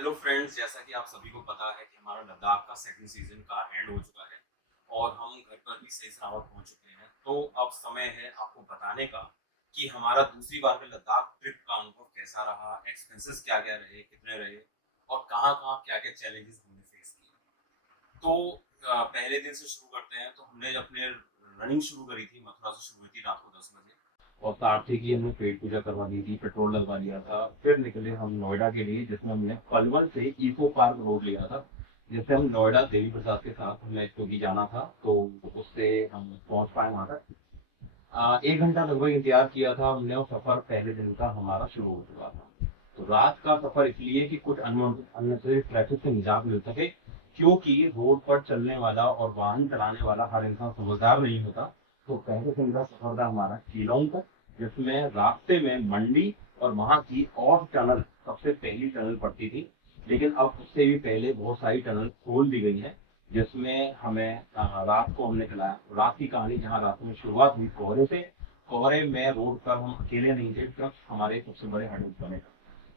Hello friends, जैसा कि आप सभी को पता है कि हमारा लद्दाख का सेकंड सीजन का एंड हो चुका है और हम घर पर भी सही सलामत पहुंच चुके हैं। तो अब समय है आपको बताने का कि हमारा दूसरी बार में लद्दाख ट्रिप का अनुभव कैसा रहा, एक्सपेंसेस क्या क्या रहे, कितने रहे और कहाँ कहाँ क्या क्या चैलेंजेस हमने फेस किए। तो पहले दिन से शुरू करते हैं। तो हमने अपने रनिंग शुरू करी थी, मथुरा से शुरू हुई थी रात को 10 बजे। और साथ ही की हमने पेट पूजा करवा ली थी, पेट्रोल लगवा लिया था। फिर निकले हम नोएडा के लिए, जिसमें हमने पलवल से इको पार्क रोड लिया था, जिससे हम नोएडा देवी प्रसाद के साथ हमें क्योंकि जाना था, तो उससे हम पहुंच पाए वहां तक। 1 घंटा लगभग इंतजार किया था हमने और सफर पहले दिन का हमारा शुरू हो चुका था। तो रात का सफर इसलिए कि कुछ अननेसेसरी ट्रैफिक से निजात मिल सके, क्योंकि रोड पर चलने वाला और वाहन चलाने वाला हर इंसान समझदार नहीं होता। तो पहले दिन का सफर था हमारा शीलोंग तक, जिसमें रास्ते में मंडी और वहां की और टनल, सबसे पहली टनल पड़ती थी, लेकिन अब उससे भी पहले बहुत सारी टनल खोल दी गई है, जिसमें हमें रात को हमने चलाया। रात की कहानी जहाँ रात में शुरुआत हुई कोहरे से। कोहरे में रोड पर हम अकेले नहीं थे, ट्रक हमारे सबसे बड़े हडल बने।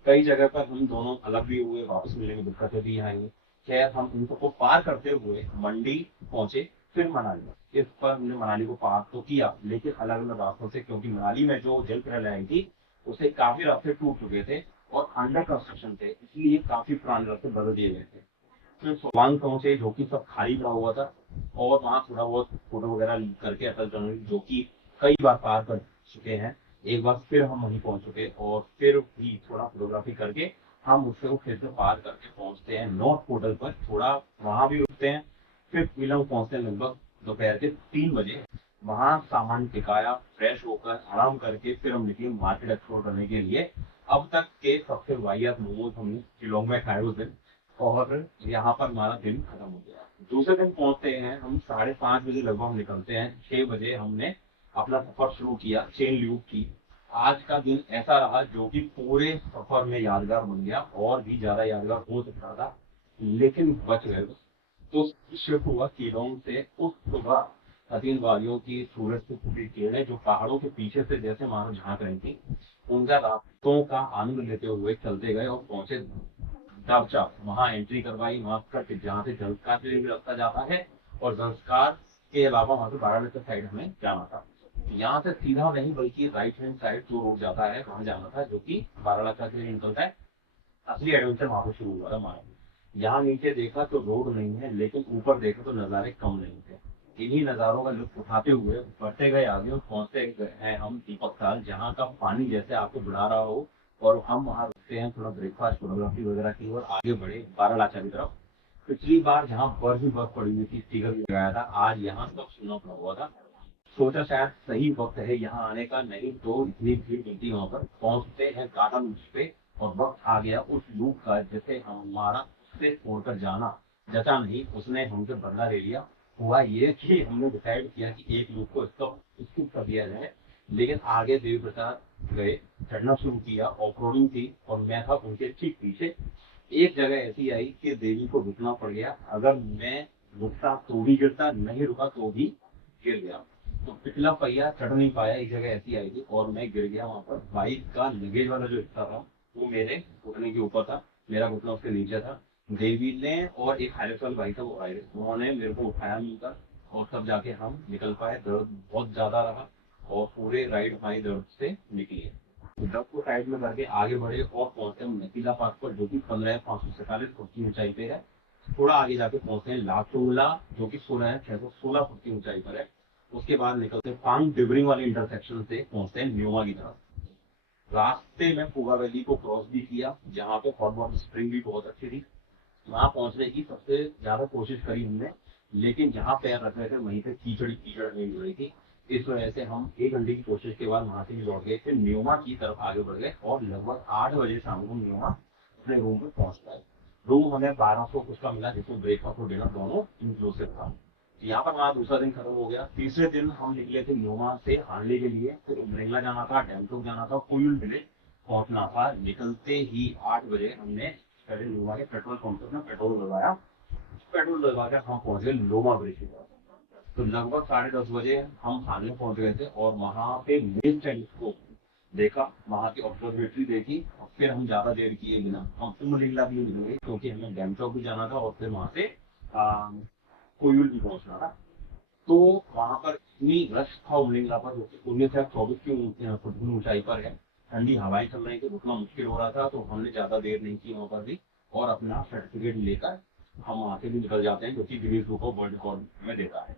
कई जगह पर हम दोनों अलग भी हुए, वापस मिलने में दिक्कतें भी आई। खैर, हम इन सबको पार करते हुए मंडी पहुंचे, फिर मनाली। इस पर हमने मनाली को पार तो किया, लेकिन अलग अलग रास्तों से, क्योंकि मनाली में जो जल प्रलय आई थी उससे काफी रास्ते टूट चुके थे और अंडर कंस्ट्रक्शन थे, इसलिए काफी पुराने रास्ते बदल दिए गए थे। फिर सोलांग पहुंचे, जो कि सब खाली पड़ा हुआ था, और वहां थोड़ा बहुत फोटो वगैरह करके अटल टनल, जो कि कई बार पार कर चुके हैं, एक बार फिर हम वहीं पहुंच चुके और फिर भी थोड़ा फोटोग्राफी करके हम उससे फिर से पार करके पहुंचते हैं नॉर्थ पोर्टल पर। थोड़ा वहां भी रुकते हैं, फिर मिलंग पहुंचते हैं लगभग दोपहर के 3 बजे। वहां सामान टिकाया, फ्रेश होकर आराम करके फिर हम निकले मार्केट एक्सप्लोर करने के लिए। अब तक के सबसे वाहियात मोमोज हमने शिलोंग में खाए उस दिन, और यहाँ पर हमारा दिन खत्म हो गया। दूसरे दिन पहुंचते हैं हम 5:30 बजे लगभग, हम निकलते हैं 6 बजे। हमने अपना सफर शुरू किया चेन ल्यूप की। आज का दिन ऐसा रहा जो कि पूरे सफर में यादगार बन गया, और भी ज्यादा यादगार हो सकता था, लेकिन बच गए बस। तो शिफ्ट हुआ कीलोंग से उस सुबह। हसीन वादियों की सूरज से छुपी किरणें जो पहाड़ों के पीछे से जैसे मानो झांक रही थी, उनका रास्तों का आनंद लेते हुए चलते गए और पहुंचे दाबचा। वहां एंट्री करवाई, वहां कट जहाँ से संस्कार के लिए भी रास्ता जाता है, और संस्कार के अलावा वहां से वाराणसी साइड हमें जाना था। यहाँ से सीधा नहीं बल्कि राइट हैंड साइड जो रोड जाता है वहां जाना था, जो कि वाराणसी के लिए निकलता है। असली एडवेंचर वहां पे शुरू हुआ था हमारा। यहाँ नीचे देखा तो रोड नहीं है, लेकिन ऊपर देखा तो नजारे कम नहीं थे। इन्हीं नजारों का लुत्फ उठाते हुए बढ़ते गए आगे और पहुंचते हैं हम दीपक ताल, जहाँ का पानी जैसे आपको बुला रहा हो। और हम वहां रुकते हैं, थोड़ा ब्रेकफास्ट फोटोग्राफी वगैरह की, और आगे बढ़े बारालाचा की तरफ। पिछली बार जहाँ बर्फ ही बर्फ पड़ी हुई थी, स्टीकर भी लगाया था, आज यहाँ सब सुना पड़ा हुआ था। सोचा शायद सही वक्त है यहाँ आने का, नहीं तो इतनी भीड़ मिलती वहां पर। पहुंचते हैं टाटा लूप पे, और वक्त आ गया उस लूप का जिसे हमारा उससे छोड़कर जाना जचा नहीं, उसने हमसे बदला ले लिया। हुआ ये कि हमने डिसाइड किया कि एक लूप को स्किप कर दिया जाए, लेकिन आगे देवी प्रसाद गए, चढ़ना शुरू किया। ऑफ रोडिंग थी और मैं था उनके ठीक पीछे। एक जगह ऐसी आई कि देवी को रुकना पड़ गया। अगर मैं रुकता तो भी गिरता, नहीं रुका तो भी गिर गया। तो पिछला पहिया चढ़ नहीं पाया, एक जगह ऐसी आई थी और मैं गिर गया वहां पर। बाइक का लगेज वाला जो हिस्सा था वो मेरे घुटने के ऊपर था, मेरा घुटना उसके नीचे था। देवी ने और एक हाइलेक्स वाला भाई था, वो आए, उन्होंने मेरे को उठाया मिलकर, और तब जाके हम निकल पाए। दर्द बहुत ज्यादा रहा और पूरे राइड हमारी दर्द से निकली है। दर्द को साइड में करके आगे बढ़े और पहुंचे हम नकीला पास पर, जो कि 15,547 फुट की ऊंचाई पे है। थोड़ा आगे जाके पहुंचते हैं लाचोला, जो कि 16,616 फुट की ऊंचाई पर है। उसके बाद निकलते हैं पांग डिबरिंग वाले इंटरसेक्शन से, पहुंचते हैं न्योमा की तरफ। रास्ते में पूगा वैली को क्रॉस भी किया, जहाँ पे हॉट वाटर स्प्रिंग भी बहुत अच्छी थी। वहां पहुंचने की सबसे ज्यादा कोशिश करी हमने, लेकिन जहाँ पैर रख रहे थे वहीं पे कीचड़ कीचड़ नहीं हो रही थी। इस वजह से हम 1 घंटे की कोशिश के बाद वहां से भी लौट गए, फिर न्योमा की तरफ आगे बढ़ गए, और लगभग 8 बजे शाम को न्योमा अपने रूम पे पहुंच पाए। रूम हमें 1200 कुछ का मिला, जिसमें ब्रेकफास्ट और डिनर दोनों इंक्लूसिव था। यहाँ पर हमारा दूसरा दिन खत्म हो गया। तीसरे दिन हम निकले थे न्योमा से हानले के लिए, फिर उमरेंगला जाना था, डैमटोक जाना था, कुयुल विलेज पहुंचना था। निकलते ही 8 बजे हमने पहले न्योमा के पेट्रोल पंप पर अपना पेट्रोल डलवाया। पेट्रोल डलवा कर हम पहुंच गए लोमा ब्रिज की तरफ। तो लगभग 10:30 बजे हम हानले पहुंच गए थे, और वहां पे मेन टेलीस्कोप, देखा, वहाँ की ऑब्जर्वेटरी देखी, और फिर हम ज्यादा देर किए बिना हम फिर मुलिंगला भी निकले, क्योंकि हमें गैंगटॉक भी जाना था और फिर वहाँ से कोयुल भी पहुंचना था। तो वहां पर इतनी रश था उमलिंगला पर, जो कि 1924 की फुट की ऊंचाई पर है। ठंडी हवाएं चल रही थी, रुकना मुश्किल हो रहा था, तो हमने ज्यादा देर नहीं की वहां पर भी, और अपना सर्टिफिकेट लेकर हम वहां से भी निकल जाते हैं, जो कि Guinness book of world record में देता है।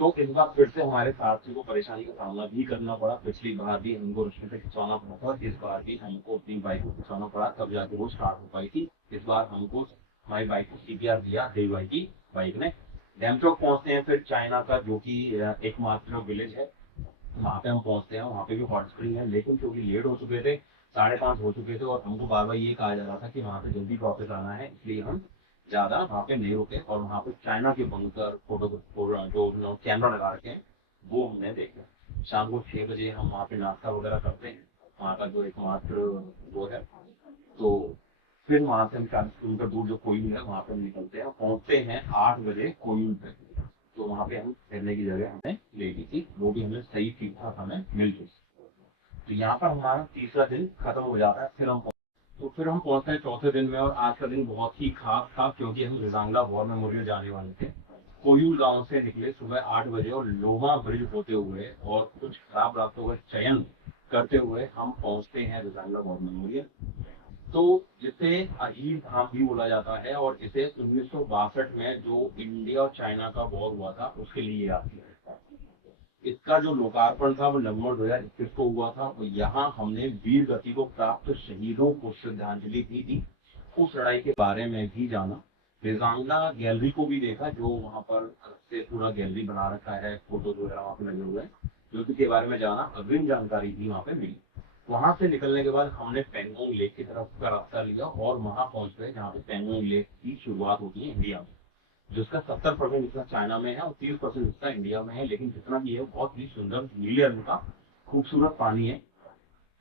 तो इस बार फिर से हमारे सारथी को परेशानी का सामना भी करना पड़ा। पिछली बार भी हमको रस्ते से खिंचवाना पड़ा था, इस बार भी हमको अपनी बाइक को खिंचवाना पड़ा, तब जाके वो स्टार्ट हो पाई थी। इस बार हमको हमारी बाइक को सीपीआर दिया देवी भाई की बाइक ने। गैंगटॉक पहुंचते हैं, फिर चाइना का जो कि एकमात्र विलेज है, वहां पे हम पहुंचते हैं। वहां पे भी हॉट स्प्रिंग है, लेकिन क्योंकि लेट हो चुके थे, 5:30 हो चुके थे, और हमको बार बार ये कहा जा रहा था कि वहां पे जल्दी वापस आना है, इसलिए हम ज्यादा वहां पे नहीं रुके, और वहां पे चाइना के बंकर फोटो जो कैमरा लगा रखे हैं वो हमने देखे। शाम को 6 बजे हम वहाँ पे नाश्ता वगैरह करते हैं, वहाँ का जो एकमात्र वो है। तो फिर वहां से हम 40 किलोमीटर दूर जो कोयल है वहां पे हम निकलते हैं, पहुंचते हैं 8 बजे कोयल पे। तो वहां पे हम ठहरने की जगह हमें ले ली थी, वो भी हमें सही ठीक ठाक हमें मिल गई। तो यहाँ पर हमारा तीसरा दिन खत्म हो जाता है। फिर हम पहुंचते हैं चौथे दिन में, और आज का दिन बहुत ही खास था, क्योंकि हम रिजांगला वॉर मेमोरियल जाने वाले थे। कोयूल गांव से निकले सुबह 8 बजे, और लोमा ब्रिज होते हुए और कुछ खराब रास्तों का चयन करते हुए हम पहुंचते हैं रिजांगला वॉर मेमोरियल। तो जिसे अहीर धाम भी बोला जाता है, और इसे 1962 में जो इंडिया और चाइना का वॉर हुआ था उसके लिए याद किया जाता है। इसका जो लोकार्पण था वो नवंबर 2021 को हुआ था, और यहाँ हमने वीर गति को प्राप्त शहीदों को श्रद्धांजलि भी दी, उस लड़ाई के बारे में भी जाना। रेजांगला गैलरी को भी देखा, जो वहाँ पर से पूरा गैलरी बना रखा है, फोटो वगैरह वहाँ पे लगे हुए हैं, जो के बारे में जाना, अग्रिम जानकारी भी वहाँ पे मिली। वहां से निकलने के बाद हमने पेंगोंग लेक की तरफ का रास्ता लिया, और वहां पहुंच गए जहाँ पे पेंगोंग लेक की शुरुआत होती है इंडिया में, जिसका 70% हिस्सा चाइना में है और 30% हिस्सा इंडिया में है। लेकिन जितना भी है बहुत ही सुंदर नीले रंग का खूबसूरत पानी है,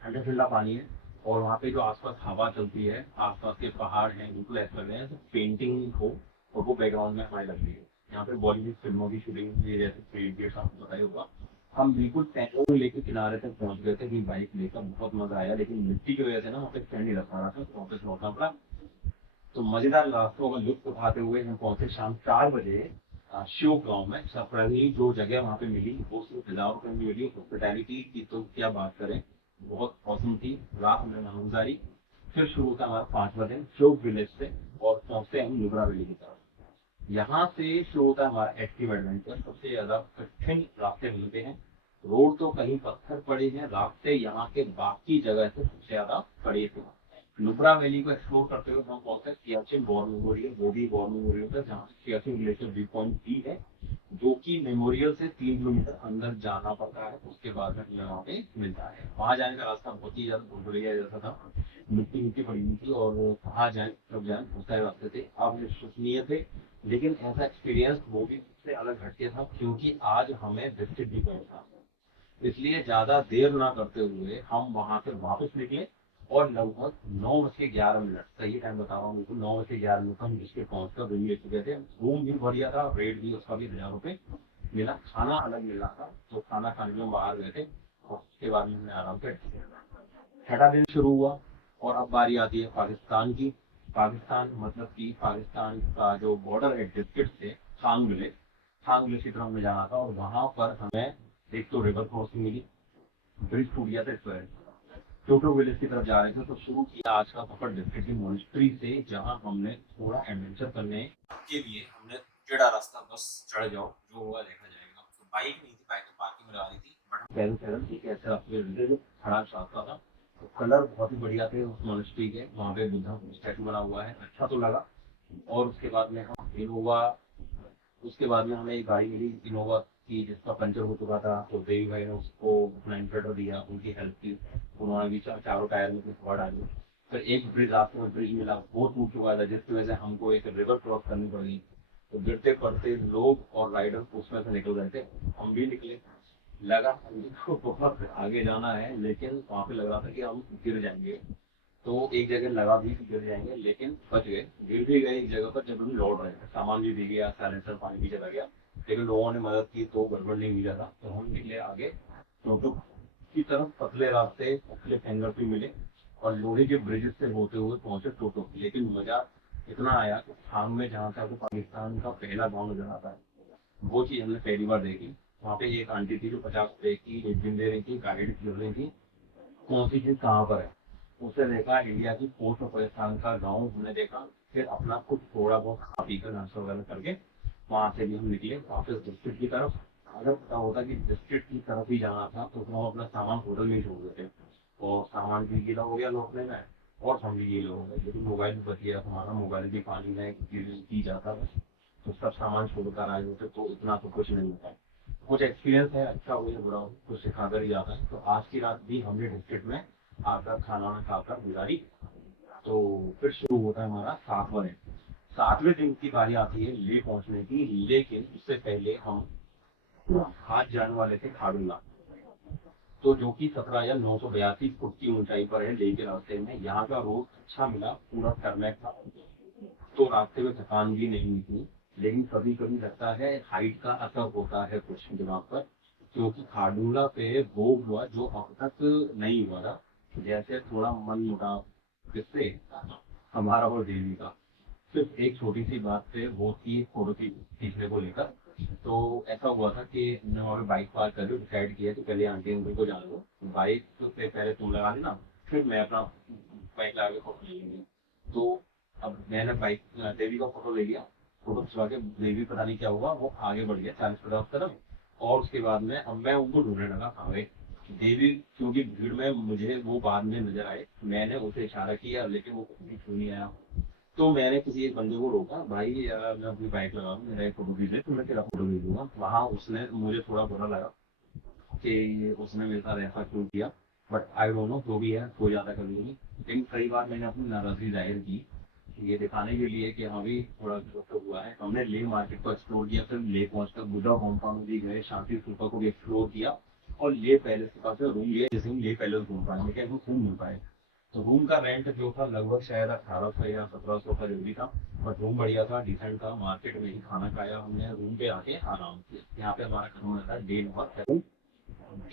ठंडा ठंडा पानी है। और वहाँ पे जो आसपास हवा चलती है, आसपास के पहाड़ हैं, बिल्कुल ऐसा लग रहे हैं पेंटिंग हो, और वो बैकग्राउंड में हमारी लगती है। यहाँ पे बॉलीवुड फिल्मों की शूटिंग ये जैसे थ्री इडियट्स आपको पता ही होगा। हम बिल्कुल पैंगोंग लेके किनारे तक पहुंच गए थे कि बाइक लेकर, बहुत मजा आया, लेकिन मिट्टी की वजह से ना वहाँ पे स्टैंड नहीं रख पा रहा था, तो वापस लौटना पड़ा। तो मजेदार रास्तों का लुत्फ उठाते हुए हम पहुंचे शाम 4 बजे श्योक गांव में। सरप्राइजली जो जगह वहाँ पे मिली वो सिर्फ 1000 रुपए में मिली। हॉस्पिटैलिटी की तो क्या बात करें, बहुत औसम थी। रात हमने वहाँ गुजारी। फिर शुरू होता हमारा 5वां दिन श्योक विलेज से, और पहुंचते हम नुब्रा वैली की तरफ। यहाँ से शुरू होता है हमारा एक्टिव एडवेंचर। सबसे ज्यादा कठिन रास्ते मिलते हैं, रोड तो कहीं पत्थर पड़े हैं, रास्ते यहाँ के बाकी जगह से सबसे ज्यादा कड़े थे। नुब्रा वैली को एक्सप्लोर करते हुए हम पहुंचे सियाचिन वॉर मेमोरियल, वो भी वॉर मेमोरियल था, जहाँ सियाचिन ग्लेशियर व्यू पॉइंट भी है, जो कि मेमोरियल से 3 किलोमीटर अंदर जाना पड़ता है, उसके बाद में हमें वहाँ पे मिलता है। वहां जाने का रास्ता बहुत ही ज्यादा भूलभुलैया जैसा था, मिट्टी मिट्टी पड़ी हुई थी, और कहाँ जाए कब जाए बहुत सारे रास्ते थे, आप विश्वसनीय थे। लेकिन ऐसा एक्सपीरियंस वो भी सबसे अलग हटके था, क्योंकि आज हमें विजिट भी करना था। इसलिए ज्यादा देर ना करते हुए हम वहां से वापस निकले, और लगभग 9:11 सही टाइम बता रहा हूँ, बिल्कुल 9:11 हम जिसके पहुंच कर रूम ले चुके थे। रूम भी बढ़िया था, रेट भी उसका भी 1000 रुपए मिला, खाना अलग मिला था, तो खाना खाने में बाहर गए थे, और उसके बाद में हमने आराम से छठा दिन शुरू हुआ। और अब बारी आती है पाकिस्तान की। पाकिस्तान मतलब कि पाकिस्तान का जो बॉर्डर है डिस्ट्रिक्ट से, थांग विलेज, थांग विलेज की तरफ में जाना था, और वहां पर हमें एक तो रिवर क्रॉसिंग मिली, ब्रिज टूट गया था इस वजह से। टोटो विलेज की तरफ जा रहे थे, तो शुरू किया आज का सफर डिस्ट्रिक्ट की मोनेस्ट्री से, जहां हमने थोड़ा एडवेंचर करने के लिए हमने टेढ़ा रास्ता बस चढ़ जाओ, जो होगा देखा जाएगा। तो बाइक नहीं थी, बाइक तो पार्किंग में लगा दी थी, बट हम पैदल पैदल ठीक है ऐसे रास्ते पे जो खड़ा रास्ता था। तो कलर बहुत ही बढ़िया थे उस मोनेस्ट्री के, वहाँ पे बुद्धा स्टैचू बना हुआ है, अच्छा तो लगा। और उसके बाद में हम इनोवा, उसके बाद में हमें एक गाड़ी मिली इनोवा की, जिसका पंचर हो चुका था, तो देवी भाई ने उसको अपना इन्वर्टर दिया, उनकी हेल्प की, उन्होंने भी चारों टायर में कुछ हवा डाली। फिर एक ब्रिज, रास्ते में ब्रिज मिला, वो टूट चुका था, जिसकी वजह से हमको एक रिवर क्रॉस करनी पड़ी। तो गिरते पड़ते लोग और राइडर उसमें से निकल रहे थे, हम भी निकले। लगा हमको बहुत आगे जाना है, लेकिन वहां पे लग रहा था कि हम गिर जाएंगे। तो एक जगह लगा भी कि गिर जाएंगे, लेकिन बच गए। गिर भी गए एक जगह पर, जब हम लौट रहे थे, सामान भी भीग गया, साइलेंसर पानी भी चला गया, लेकिन लोगों ने मदद की तो गड़बड़ नहीं हुई ज्यादा। तो हम निकले आगे टोटो की तरफ पतले रास्ते, पतले हैंगर भी मिले और लोहे के ब्रिजेस से होते हुए पहुंचे टोटो। लेकिन मजा इतना आया कि शाम में जहाँ था वो पाकिस्तान का पहला गाँव नजर आता है, वो चीज हमने पहली बार देखी। वहाँ पे एक आंटी थी जो 50 रुपए की एक दिन दे रही थी, गाइड कर रही थी कौन सी चीज कहाँ पर है। उसे देखा इंडिया की पोस्ट ऑफ पाकिस्तान का गाँव हमने देखा। फिर अपना कुछ थोड़ा बहुत खा पी कर नाश्ता वगैरह करके वहां से भी हम निकले वापस डिस्ट्रिक्ट की तरफ। अगर पता होता कि डिस्ट्रिक्ट की तरफ ही जाना था तो हम अपना सामान होटल में ही छोड़ देते, और सामान भी गीला हो गया लौटने में और हम भी गीले हो गए। लेकिन मोबाइल भी बच गया, हमारा मोबाइल भी पानी में पी जाता बस, तो सब सामान छोड़कर आए होते तो इतना तो कुछ नहीं होता। कुछ एक्सपीरियंस है, अच्छा हो या बुरा हो, कुछ सिखाकर ही जाता है। तो आज की रात भी हमने डिस्ट्रिक्ट में आकर खाना वाना खाकर गुजारी। तो फिर शुरू होता है हमारा 7वां दिन। 7वें दिन की बारी आती है ले पहुंचने की, लेकिन उससे पहले हम आज जाने वाले थे खाड़ूला, तो जो कि 17 या 982 फुट की ऊंचाई पर है। ले के रास्ते में यहाँ का रोड अच्छा मिला, पूरा टर्मैक था, तो रास्ते में थकान भी नहीं निकली। लेकिन कभी कभी लगता है हाइट का असर होता है कुछ दिमाग पर, क्योंकि खाडूला पे वो हुआ जो अब तक नहीं हुआ था। जैसे थोड़ा मन मुटाव किससे, हमारा और देवी का, सिर्फ एक छोटी सी बात पे, वो थी फोटो खींचने को लेकर। तो ऐसा हुआ था कि हमने वहाँ पे बाइक पार्क कर डिसाइड किया कि पहले आंटी अंकल को जान दो, बाइक पे पहले तुम लगा देना, फिर मैं अपना बाइक लगा के फोटो ले लेंगे। तो अब मैंने बाइक देवी का फोटो ले लिया, फोटो खिंचवा के देवी पता नहीं क्या हुआ वो आगे बढ़ गया 40-50 कदम, और उसके बाद में अब मैं उनको ढूंढने लगा कहाँ गए देवी। क्योंकि भीड़ में मुझे वो बाद में नजर आए, मैंने उसे इशारा किया लेकिन वो कभी छू नहीं आया। तो मैंने किसी एक बंदे को रोका, भाई यार मैं अपनी बाइक लगा रहा हूँ, मेरा एक फोटो खींच ले तो मैं तेरा फोटो भेज दूंगा। वहाँ उसने मुझे थोड़ा बुरा लगा कि उसने मेरे साथ ऐसा क्यों किया, बट आई डोंट नो, जो भी है हो जाता कभी कभी। लेकिन कई बार मैंने अपनी नाराजगी जाहिर की, ये दिखाने के लिए कि हाँ भी थोड़ा तो हुआ है। हमने ले मार्केट को एक्सप्लोर किया, फिर ले पहुंचकर बुद्धा कॉम्पाउंड भी गए, शांति स्तूपा को भी एक्सप्लोर किया, और ले पैलेस के पास रूम लिया जिसे हम ले पैलेस घूम पाए, लेकिन हम घूम नहीं पाए। तो रूम का रेंट जो था लगभग शायद 1800 या 1700 का जो भी था, बट रूम बढ़िया था, डिसेंट था। मार्केट में ही खाना खाया हमने, रूम पे आके आराम किया। यहाँ पे हमारा खत्म होता है डे नंबर 7।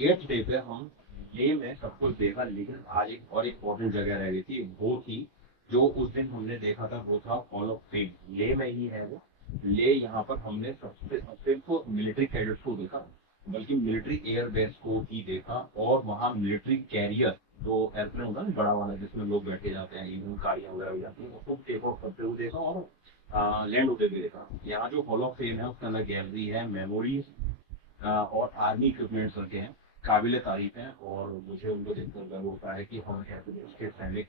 8th डे पे हम ले में सब कुछ देखा, लेकिन आज एक और इम्पोर्टेंट जगह रह गई थी, वो थी जो उस दिन हमने देखा था, वो था हॉल ऑफ फेम। ले में ही है वो। ले यहाँ पर हमने सबसे सिर्फ मिलिट्री कैडेट्स को देखा, बल्कि मिलिट्री एयर बेस को भी देखा, और वहाँ मिलिट्री कैरियर जो एयरप्लेन होता है ना बड़ा वाला जिसमें लोग बैठे जाते हैं, इवन गाड़ियाँ वगैरह भी जाती हैं, उसको टेक ऑफ करते हुए देखा, और लैंड होते हुए देखा। यहाँ जो हॉल ऑफ फेम है उसके अंदर गैलरी है, मेमोरीज और आर्मी इक्विपमेंट्स रखे हैं, काबिल तारीफ हैं, और मुझे उनको देखकर गर्व होता है कि हम ऐसे देश के सैनिक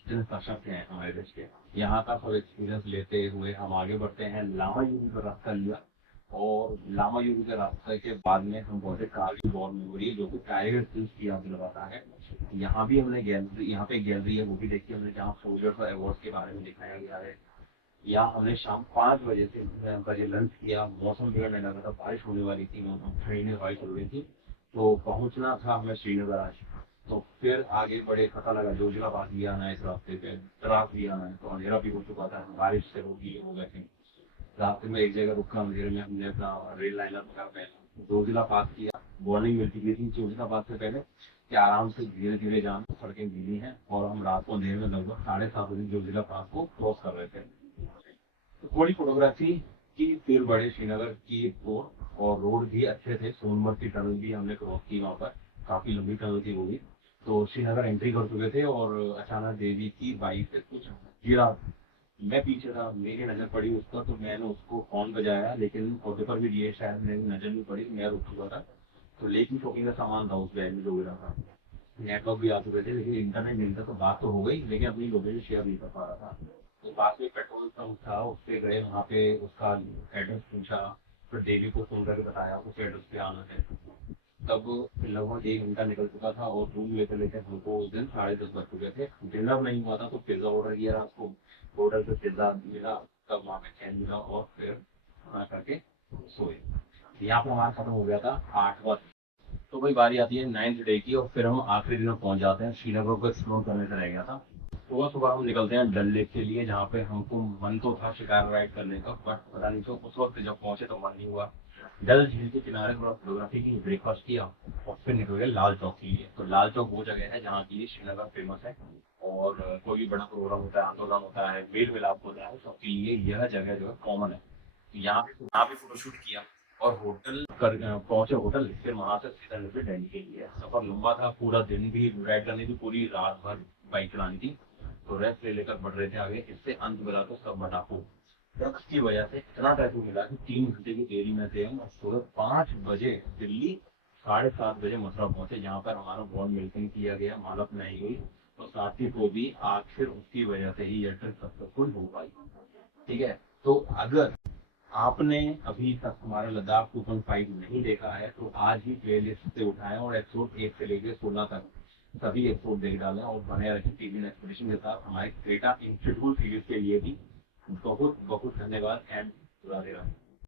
जितने सशक्त हैं हमारे देश के। यहाँ का सब एक्सपीरियंस लेते हुए हम आगे बढ़ते हैं। लामा यूवी का रास्ता लिया, और लामा यूवी के रास्ते के बाद में हम पहुंचे कारगिल वॉर मेमोरियल, जो कि टाइगर हिल्स की याद दिलवाता है। यहाँ भी हमने गैलरी, यहाँ पे गैलरी है वो भी देखी हमने, जहाँ सोल्जर्स और अवार्ड के बारे में दिखाया गया है। यहाँ हमने शाम 5 बजे से बजे लंच किया। मौसम बिगड़ने लगा था, बारिश होने वाली थी, मौसम ठंडी हवाएं चल रही थी, तो पहुंचना था हमें श्रीनगर आज। तो फिर आगे बढ़े, पता लगा जोजिलाबाद भी आना है इस रास्ते पे, द्रास भी आना है, तो अंधेरा भी हो चुका था, बारिश से वो गीले हो गए थे। रास्ते में एक जगह रुका, अंधेरे में हमने अपना रेल लाइनर का पहले जोजिला पास किया। वार्निंग मिल चुकी थी जोजिलाबाद से पहले कि आराम से धीरे धीरे जाना, सड़कें गीली हैं, और हम रात को अंधेरे में लगभग 7:30 बजे जोजिला पास को क्रॉस कर रहे थे। तो थोड़ी फोटोग्राफी की, फिर बड़े श्रीनगर की ओर, और रोड भी अच्छे थे। सोनमर्ग की टनल भी हमने क्रॉस की वहाँ पर, काफी लंबी टनल थी वो भी। तो श्रीनगर एंट्री कर चुके थे, और अचानक देवी की बाइक से कुछ गिरा। मैं पीछे था, मेरी नजर पड़ी उस पर, तो मैंने उसको हॉर्न बजाया, लेकिन फोटो पर भी दिए, शायद मेरी नजर नहीं पड़ी, मैं रुक चुका था। तो लेकिन शॉपिंग का सामान था उस बैग में जो गिरा था। नेटवर्क भी आ चुके थे, लेकिन इंटरनेट नहीं था, तो बात तो हो गई, लेकिन अपनी लोकेशन शेयर नहीं कर पा रहा था। तो पास में पेट्रोल पंप था, उस पे गए, वहाँ पे उसका एड्रेस पूछा, फिर देवी को फोन करके बताया उस एड्रेस पे आना है। तब लगभग 1 घंटा निकल चुका था, और रूम लेते लेते हमको उस दिन 10:30 बज चुके थे। डिनर नहीं हुआ था, तो पिज्जा ऑर्डर किया रात को, होटल पे पिज्जा मिला, तब वहाँ पे चैन मिला, और फिर खाना करके सोए। यहाँ पे हमारा खत्म हो गया था 8वां। तो वही बारी आती है 9th डे की, और फिर हम आखिरी दिन में पहुंच जाते हैं। श्रीनगर को एक्सप्लोर करने से रह गया था। सुबह सुबह हम निकलते हैं डल लेक के लिए, जहाँ पे हमको मन तो था शिकार राइड करने का, बट पता नहीं क्यों उस वक्त जब पहुंचे तो मन नहीं हुआ। डल झील के किनारे थोड़ा फोटोग्राफी की, ब्रेकफास्ट किया और फिर निकल गए लाल चौक के लिए। तो लाल चौक वो जगह है जहाँ की श्रीनगर फेमस है, और कोई भी बड़ा प्रोग्राम होता है, आंदोलन होता है, मेल मिलाप होता है, सबके लिए यह जगह जो है कॉमन है। तो यहाँ पे फोटोशूट किया और होटल कर पहुंचे होटल, फिर वहां से सीधा निकले दिल्ली के लिए। सफर लंबा था, पूरा दिन भी राइड करनी थी, पूरी रात भर बाइक चलानी थी, तो रेस्ट ले लेकर बढ़ रहे थे आगे। इससे अंत मिला तो सब मटाकू ड्रग्स की वजह से इतना ट्रैफिक मिला कि 3 घंटे की देरी में थे हम, और सुबह 5 बजे दिल्ली, 7:30 बजे मथुरा पहुंचे, जहाँ पर हमारा बॉन्ड मिल्किंग किया गया, मालक नहीं हुई, और साथी को भी आखिर उसकी वजह से ही यह ट्रिप सक्सेसफुल हो पाई। ठीक है, तो अगर आपने अभी तक हमारा लद्दाख 2.5 नहीं देखा है तो आज ही प्लेलिस्ट से उठाएं और एपिसोड 1 से लेकर 16 तक सभी एपिसोड देख डालें, और बने रखें टीवी एक्सपीडिशन के साथ। हमारे क्रेटा इंस्टीट्यूट सीरीज के लिए भी बहुत बहुत धन्यवाद एंड राधे राधे।